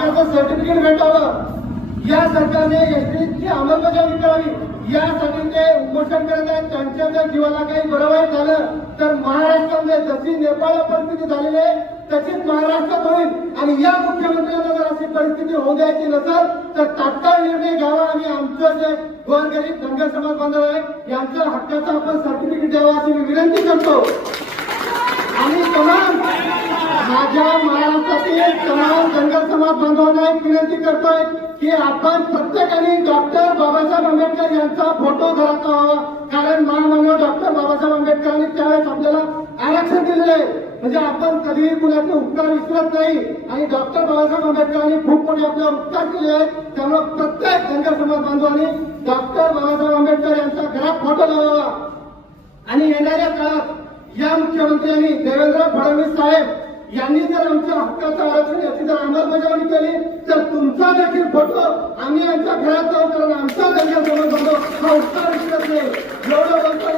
हक्काचं सर्टिफिकेट भेटावं, या सरकारने एसटीची अंमलबजावणी करावी, यासाठी ते उपोषण करत आहेत. त्यांच्या जर जीवाला काही बरं वाईट झालं तर महाराष्ट्रामध्ये जशी नेपाळ परिस्थिती झालेली आहे तशीच महाराष्ट्रात होईल. आणि या मुख्यमंत्र्यांना जर अशी परिस्थिती होऊ द्यायची नसेल तर तात्काळ निर्णय घ्यावा आणि आमचं जे गोरगरीब धनगर समाज बांधव आहे यांच्या हक्काचं आपण सर्टिफिकेट द्यावं अशी मी विनंती करतो. आणि तमाम माझ्या महाराष्ट्रातील तमाम धनगर समाज बांधवांना एक विनंती करतोय की आपण प्रत्येकाने डॉक्टर बाबासाहेब आंबेडकर यांचा फोटो घरात व्हावा. कारण महामानव डॉक्टर बाबासाहेब आंबेडकरांनी त्यावेळेस आपल्याला आरक्षण दिलेलं आहे. म्हणजे आपण कधीही कुणाचे उपकार विसरत नाही आणि डॉक्टर बाबासाहेब आंबेडकरांनी खूप मोठे आपले उपकार केले आहेत. त्यामुळे प्रत्येक धनगर समाज बांधवांनी डॉक्टर बाबासाहेब आंबेडकर यांचा घरात फोटो लावावा. आणि येणाऱ्या काळात या मुख्यमंत्र्यांनी देवेंद्र फडणवीस साहेब यांनी जर आमच्या हक्काचं आरक्षण याची जर अंमलबजावणी केली तर तुमचा देखील फोटो आम्ही आमच्या घरात जाऊ, कारण आमचा धनगर समाज बांधव हा उपकार विसरत नाही. एवढं बोलतो